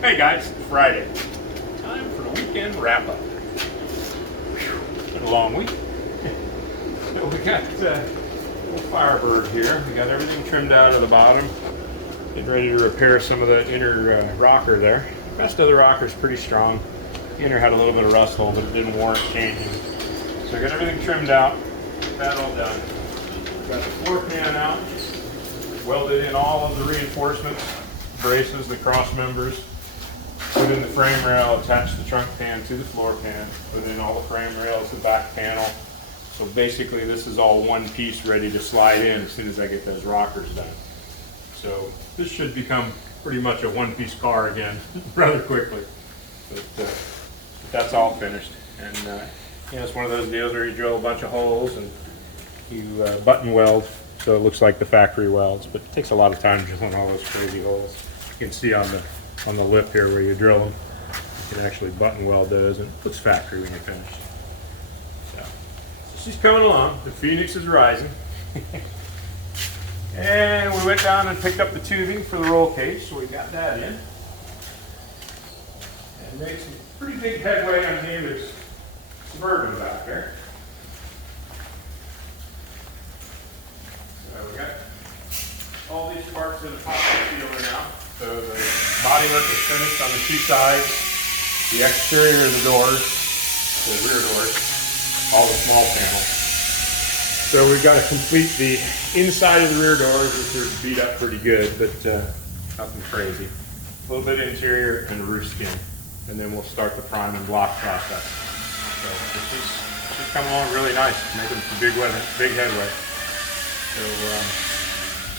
Hey guys, it's Friday. Time for the weekend wrap up. Been a long week. So we got a little Firebird here. We got everything trimmed out of the bottom. Getting ready to repair some of the inner rocker there. The rest of the rocker is pretty strong. The inner had a little bit of rust hole, but it didn't warrant changing. So I got everything trimmed out. That all done. Got the floor pan out. Welded in all of the reinforcements, braces, the cross members. Put in the frame rail, attach the trunk pan to the floor pan, put in all the frame rails, the back panel. So basically this is all one piece ready to slide in as soon as I get those rockers done. So this should become pretty much a one-piece car again rather quickly. But that's all finished. And you know, it's one of those deals where you drill a bunch of holes and you button weld so it looks like the factory welds, but it takes a lot of time drilling all those crazy holes. You can see on the lip here where you drill them. You can actually button weld those and it looks factory when you're finished. So she's coming along. The Phoenix is rising. And we went down and picked up the tubing for the roll cage, so we got that in. And made some pretty big headway on David's Suburban back there. So we got all these parts in the pocket sealer now. So the bodywork is finished on the two sides, the exterior of the doors, the rear doors, all the small panels. So we've got to complete the inside of the rear doors, which are beat up pretty good, but nothing crazy. A little bit of interior and a roof skin, and then we'll start the prime and block process. So this is coming along really nice, making some big headway. So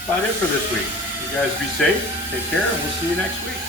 about it for this week. You guys be safe, take care, and we'll see you next week.